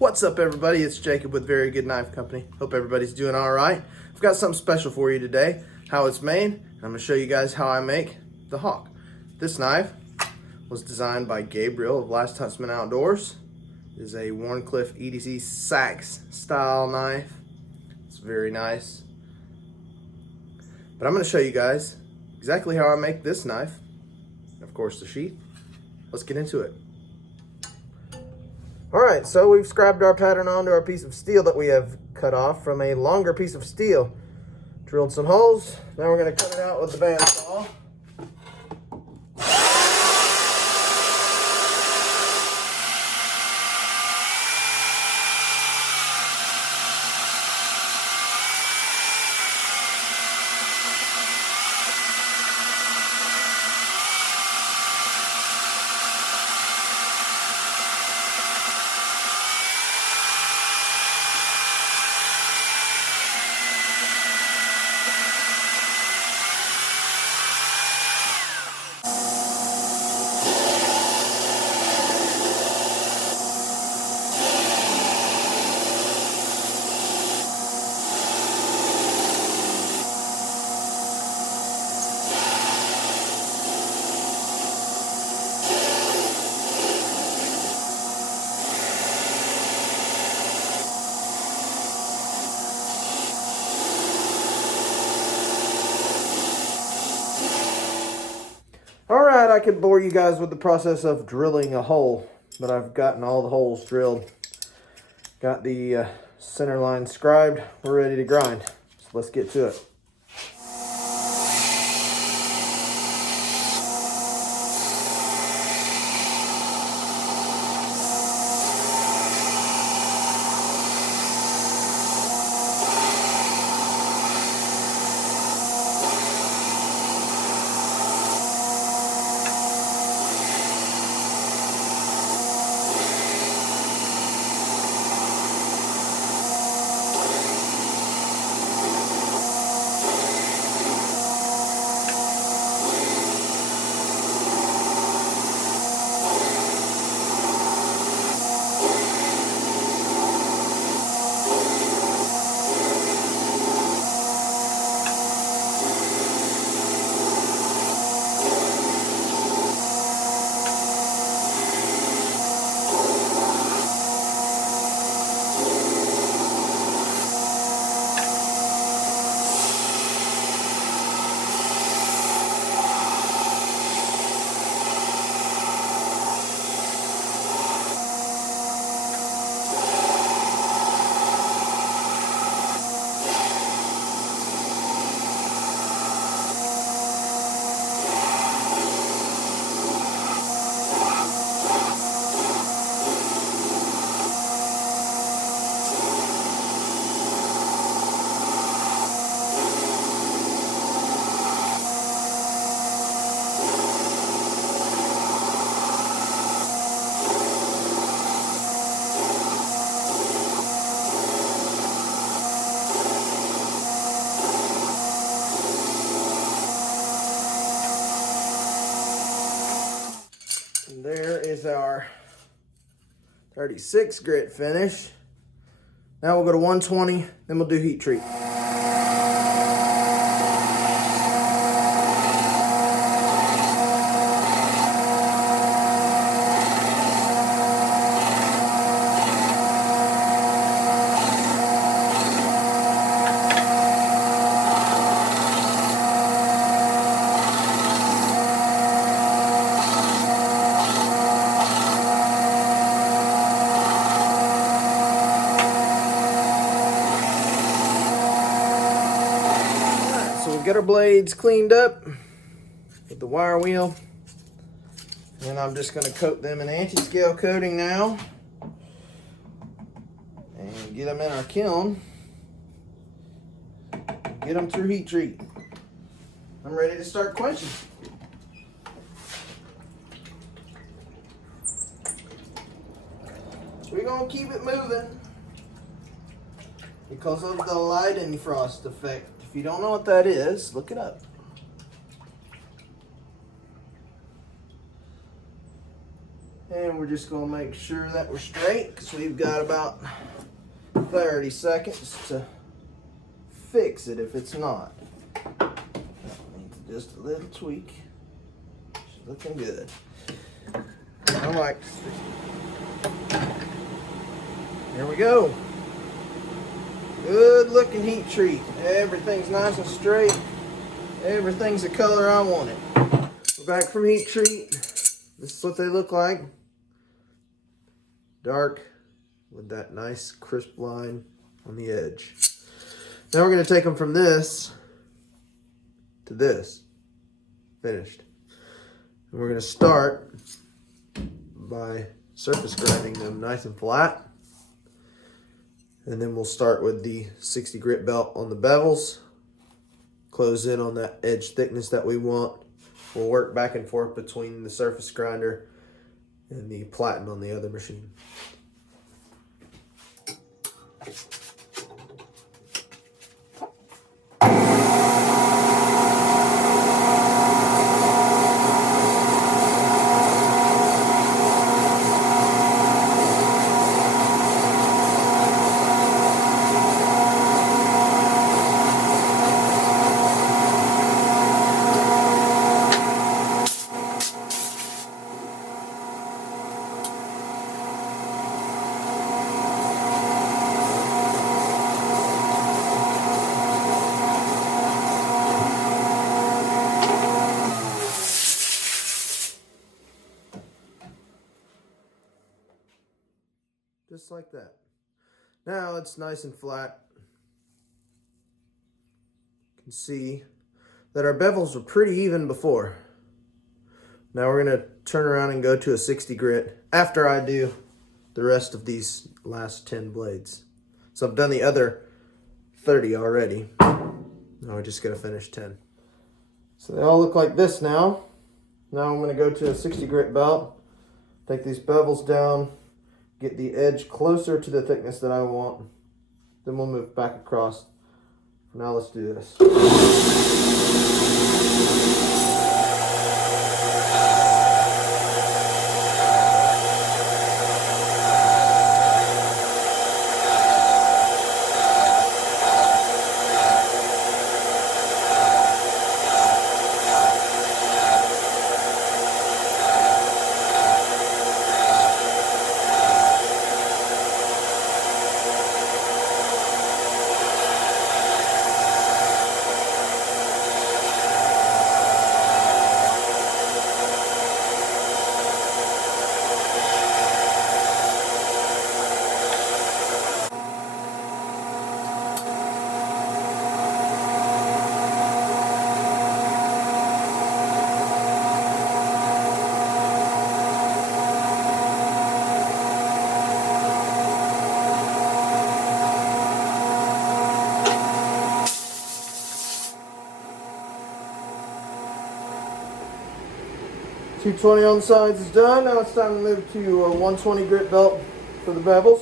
What's up, everybody? It's Jacob with Very Good Knife Company. Hope everybody's doing all right. I've got something special for you today, how it's made. I'm going to show you guys how I make the Hawk. This knife was designed by Gabriel of Last Huntsman Outdoors. It is a Warncliffe EDC Skyex style knife. It's very nice. But I'm going to show you guys exactly how I make this knife. Of course, the sheath. Let's get into it. Alright, so we've scribed our pattern onto our piece of steel that we have cut off from a longer piece of steel. Drilled some holes. Now we're going to cut it out with the bandsaw. Alright, I could bore you guys with the process of drilling a hole, but I've gotten all the holes drilled. Got the center line scribed. We're ready to grind. So let's get to it. There is our 36 grit finish. Now we'll go to 120, then we'll do heat treat. Get our blades cleaned up with the wire wheel, and I'm just going to coat them in anti-scale coating now and get them in our kiln, get them through heat treat. I'm ready to start quenching. We're going to keep it moving because of the Leidenfrost effect. If you don't know what that is, look it up. And we're just gonna make sure that we're straight because we've got about 30 seconds to fix it if it's not. Needs just a little tweak. She's looking good. I like to see. Here we go. Good looking heat treat. Everything's nice and straight. Everything's the color I want it. We're back from heat treat. This is what they look like. Dark with that nice crisp line on the edge. Now we're going to take them from this to this. Finished. And we're going to start by surface grinding them nice and flat. And then we'll start with the 60 grit belt on the bevels. Close in on that edge thickness that we want. We'll work back and forth between the surface grinder and the platen on the other machine. Just like that. Now it's nice and flat. You can see that our bevels were pretty even before. Now we're going to turn around and go to a 60 grit after I do the rest of these last 10 blades. So I've done the other 30 already. Now we're just going to finish 10. So they all look like this now. Now I'm going to go to a 60 grit belt. Take these bevels down. Get the edge closer to the thickness that I want. Then we'll move back across. Now let's do this. .220 on the sides is done. Now it's time to move to a 120 grit belt for the bevels.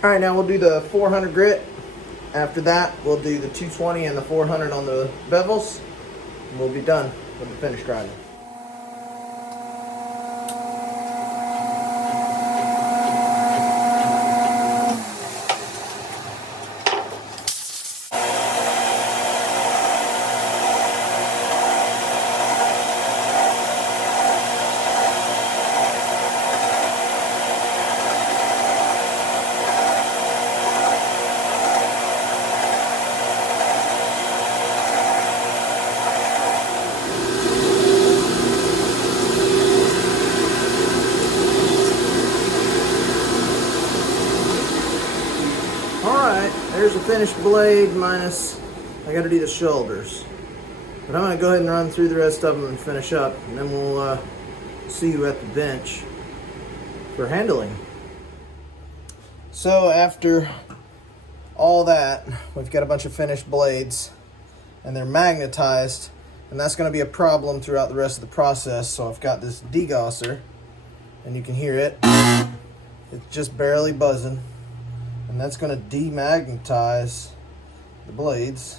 All right, now we'll do the 400 grit. After that, we'll do the 220 and the 400 on the bevels, and we'll be done with the finish grinding. There's a finished blade minus, I gotta do the shoulders. But I'm gonna go ahead and run through the rest of them and finish up, and then we'll see you at the bench for handling. So after all that, we've got a bunch of finished blades, and they're magnetized, and that's going to be a problem throughout the rest of the process. So I've got this degosser, and you can hear it. It's just barely buzzing, and that's going to demagnetize the blades,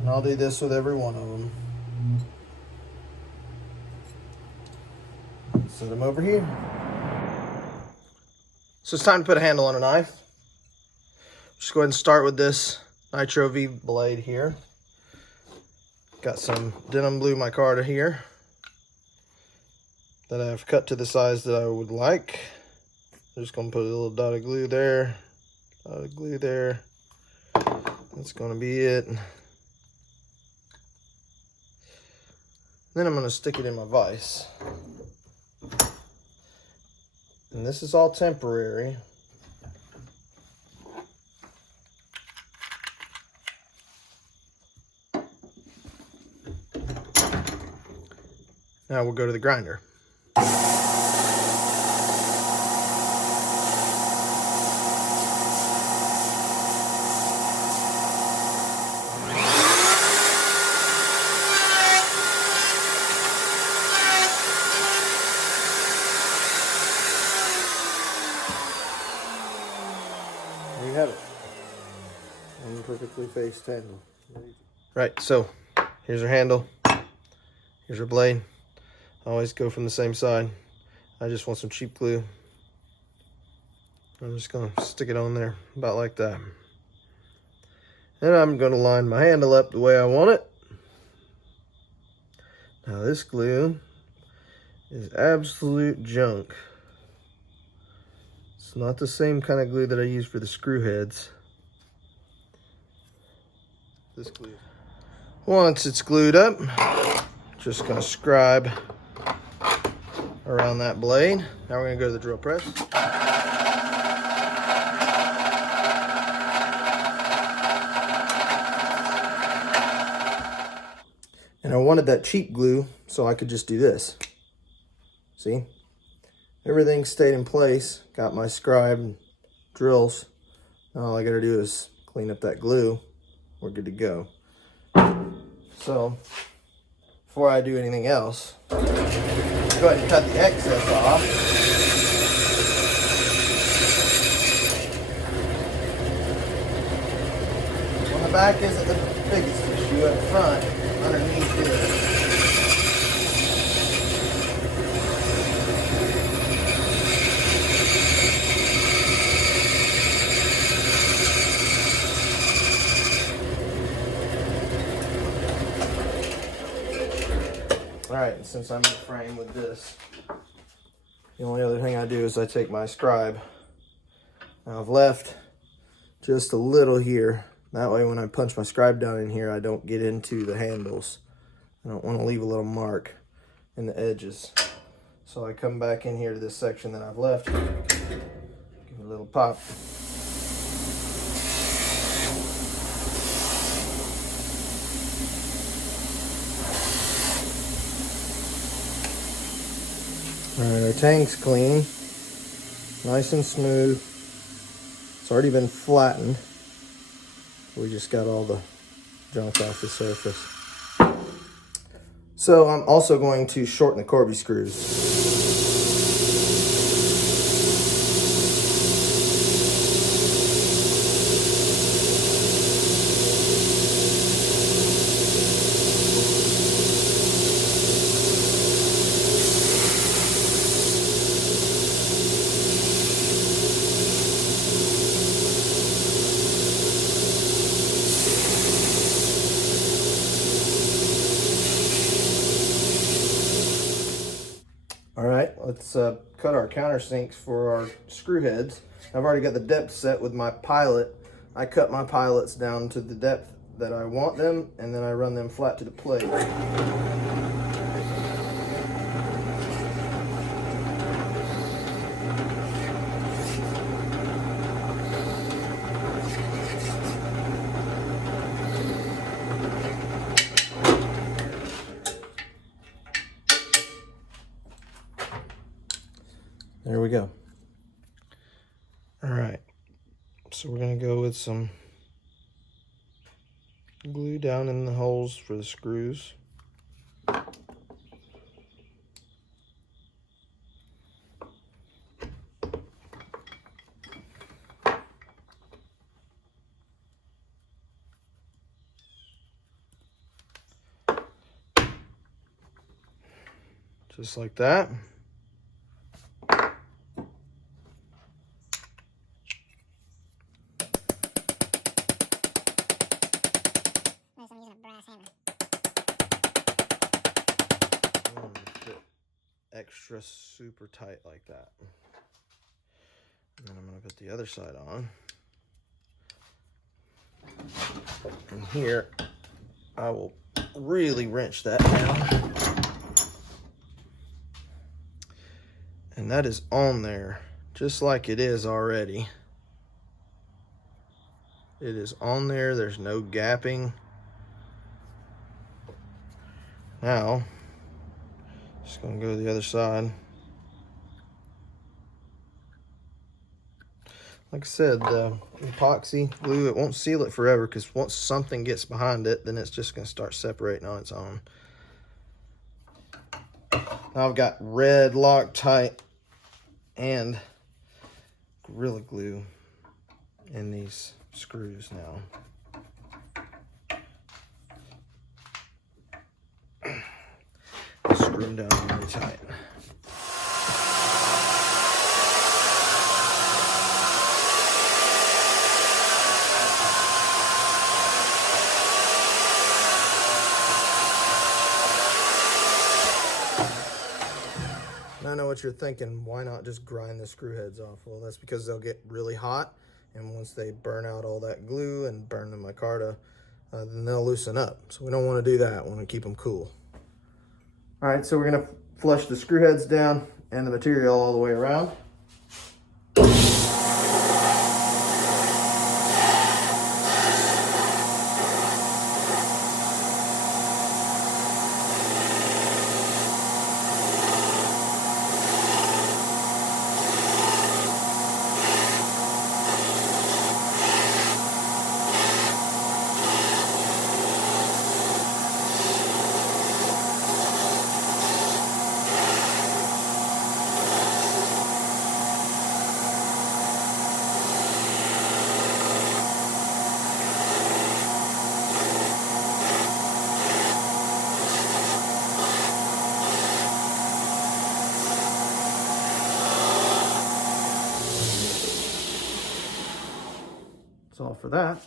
and I'll do this with every one of them. Set them over here. So it's time to put a handle on a knife. Just go ahead and start with this Nitro V blade here. Got some denim blue micarta here that I've cut to the size that I would like. I'm just gonna put a little dot of glue there, dot of glue there. That's gonna be it. Then I'm gonna stick it in my vise. And this is all temporary. Now we'll go to the grinder. There you have it. And perfectly faced handle. Right, so here's our handle. Here's our blade. Always go from the same side. I just want some cheap glue. I'm just gonna stick it on there about like that. And I'm gonna line my handle up the way I want it. Now this glue is absolute junk. It's not the same kind of glue that I use for the screw heads. This glue. Once it's glued up, just gonna scribe around that blade. Now we're gonna go to the drill press. And I wanted that cheap glue so I could just do this. See? Everything stayed in place. Got my scribe drills. Now all I gotta do is clean up that glue. We're good to go. So, before I do anything else, go ahead and cut the excess off. Well, the back isn't the biggest issue. Up front, underneath is. Alright, and since I'm in frame with this, the only other thing I do is I take my scribe. Now I've left just a little here. That way when I punch my scribe down in here, I don't get into the handles. I don't want to leave a little mark in the edges. So I come back in here to this section that I've left. Give it a little pop. Alright, our tank's clean, nice and smooth. It's already been flattened. We just got all the junk off the surface. So I'm also going to shorten the Corby screws. All right, let's cut our countersinks for our screw heads. I've already got the depth set with my pilot. I cut my pilots down to the depth that I want them, and then I run them flat to the plate. There we go. All right, So we're going to go with some glue down in the holes for the screws. Just like that. Extra super tight like that. And then I'm going to put the other side on. And here I will really wrench that down. And that is on there just like it is already. It is on there. There's no gapping. Now, just going to go to the other side. Like I said, the epoxy glue, it won't seal it forever because once something gets behind it, then it's just going to start separating on its own. Now I've got red Loctite and Gorilla Glue in these screws now. Screw them down really tight. I know what you're thinking, why not just grind the screw heads off? Well, that's because they'll get really hot, and once they burn out all that glue and burn the micarta, then they'll loosen up. So we don't want to do that. We want to keep them cool. All right, so we're going to flush the screw heads down and the material all the way around. That's all for that.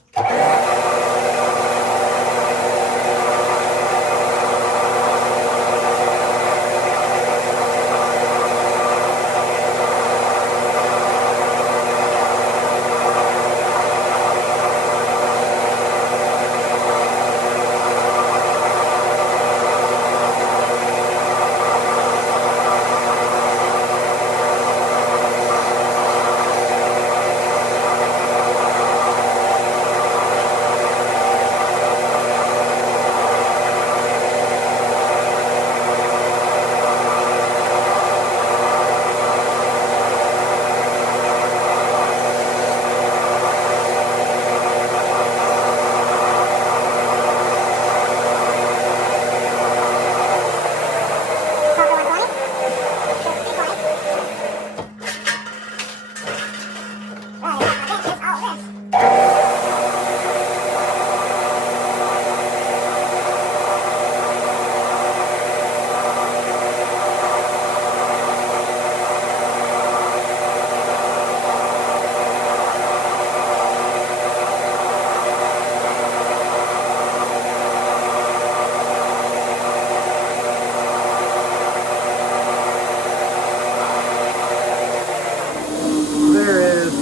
There is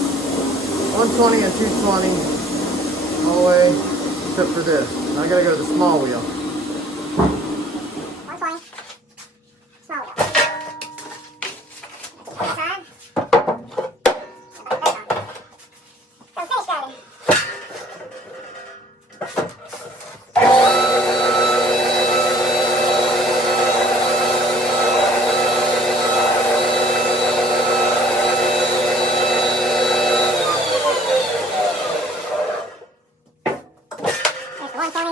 120 and 220 all the way except for this. Now I gotta go to the small wheel. 120, small wheel. This side. So finish driving. one for me.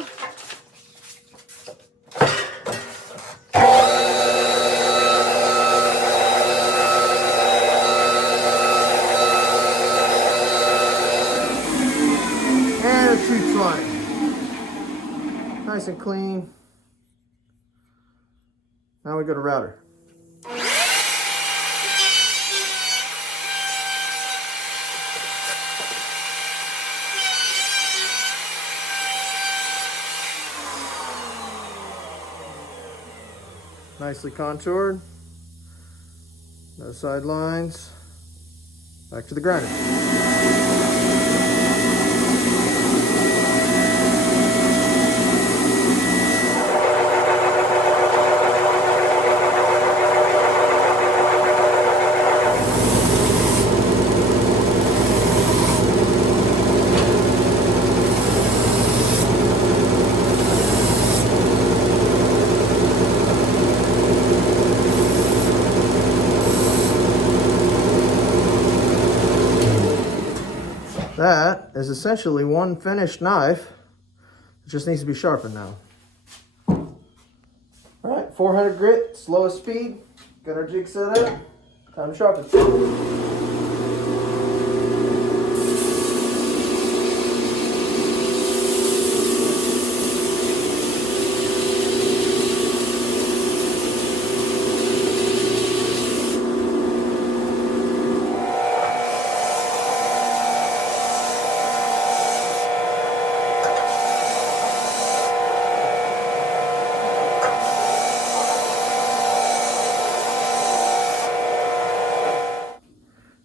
And it shoots fine. Nice and clean. Now we go to router. Nicely contoured. No side lines. Back to the grinder. That is essentially one finished knife. It just needs to be sharpened now. All right, 400 grit, slowest speed. Got our jig set up. Time to sharpen.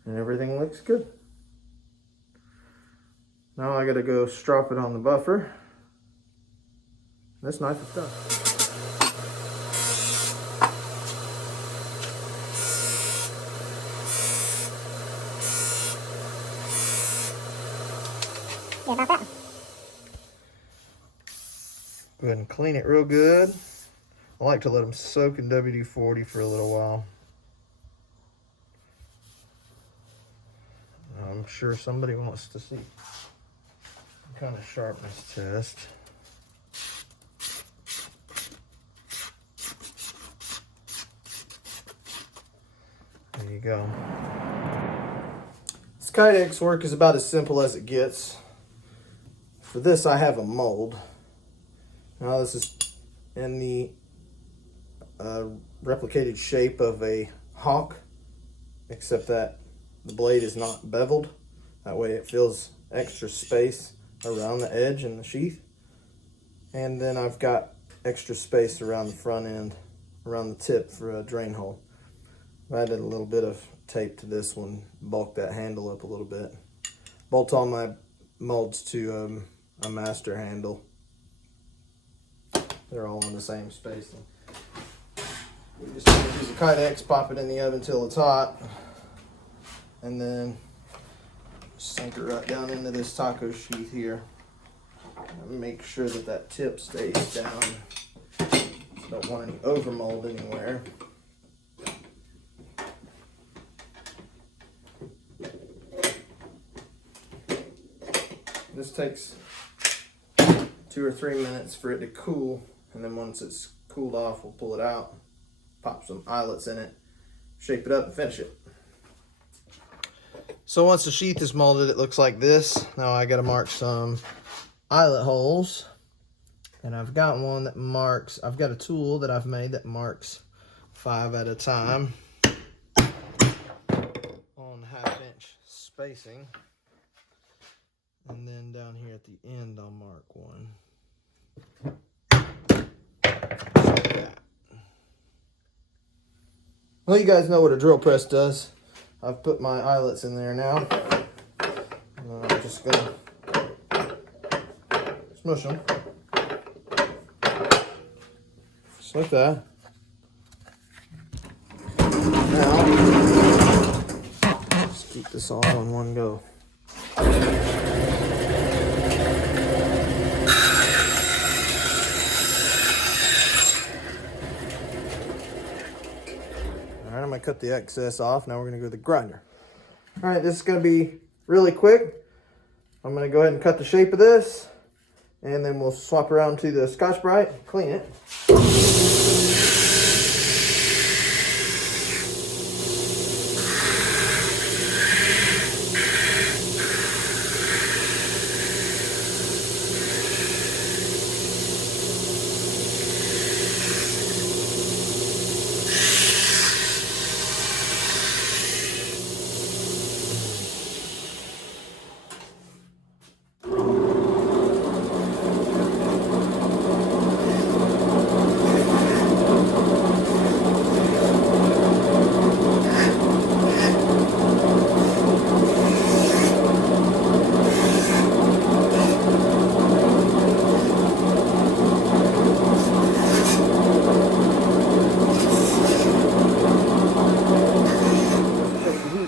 And everything looks good. Now I gotta go strop it on the buffer. This knife is done. Yeah, about that one. Go ahead and clean it real good. I like to let them soak in WD-40 for a little while. I'm sure somebody wants to see some kind of sharpness test. There you go. Skyex work is about as simple as it gets. For this, I have a mold. Now this is in the replicated shape of a hawk, except that the blade is not beveled. That way it fills extra space around the edge and the sheath. And then I've got extra space around the front end, around the tip for a drain hole. I added a little bit of tape to this one, bulk that handle up a little bit. Bolt all my molds to a master handle. They're all on the same spacing. We just use a Skyex, pop it in the oven till it's hot, and then sink it right down into this taco sheath here. And make sure that that tip stays down. Don't want any over mold anywhere. This takes 2 or 3 minutes for it to cool, and then once it's cooled off, we'll pull it out, pop some eyelets in it, shape it up, and finish it. So once the sheath is molded, it looks like this. Now I gotta mark some eyelet holes, and I've got one that marks, I've got a tool that I've made that marks 5 at a time on 1/2-inch spacing. And then down here at the end, I'll mark one. Like that. Well, you guys know what a drill press does. I've put my eyelets in there now. And I'm just gonna smush them. Just like that. Now, just keep this all in one go. Alright, I'm going to cut the excess off. Now we're going to go to the grinder. Alright, this is going to be really quick. I'm going to go ahead and cut the shape of this. And then we'll swap around to the Scotch-Brite, clean it.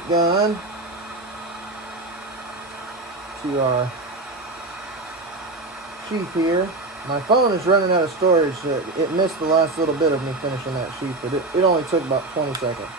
Gun to our sheath here. My phone is running out of storage. It missed the last little bit of me finishing that sheath, but it only took about 20 seconds.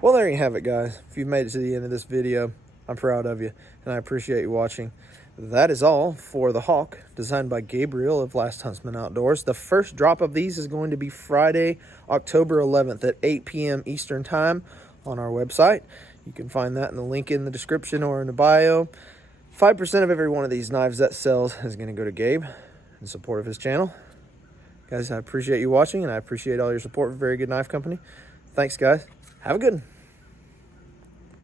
Well, there you have it, guys. If you've made it to the end of this video, I'm proud of you, and I appreciate you watching. That is all for the Hawk, designed by Gabriel of Last Huntsman Outdoors. The first drop of these is going to be Friday, October 11th at 8 p.m. Eastern Time on our website. You can find that in the link in the description or in the bio. 5% of every one of these knives that sells is going to go to Gabe in support of his channel. Guys, I appreciate you watching, and I appreciate all your support for Very Good Knife Company. Thanks, guys. Have a good one.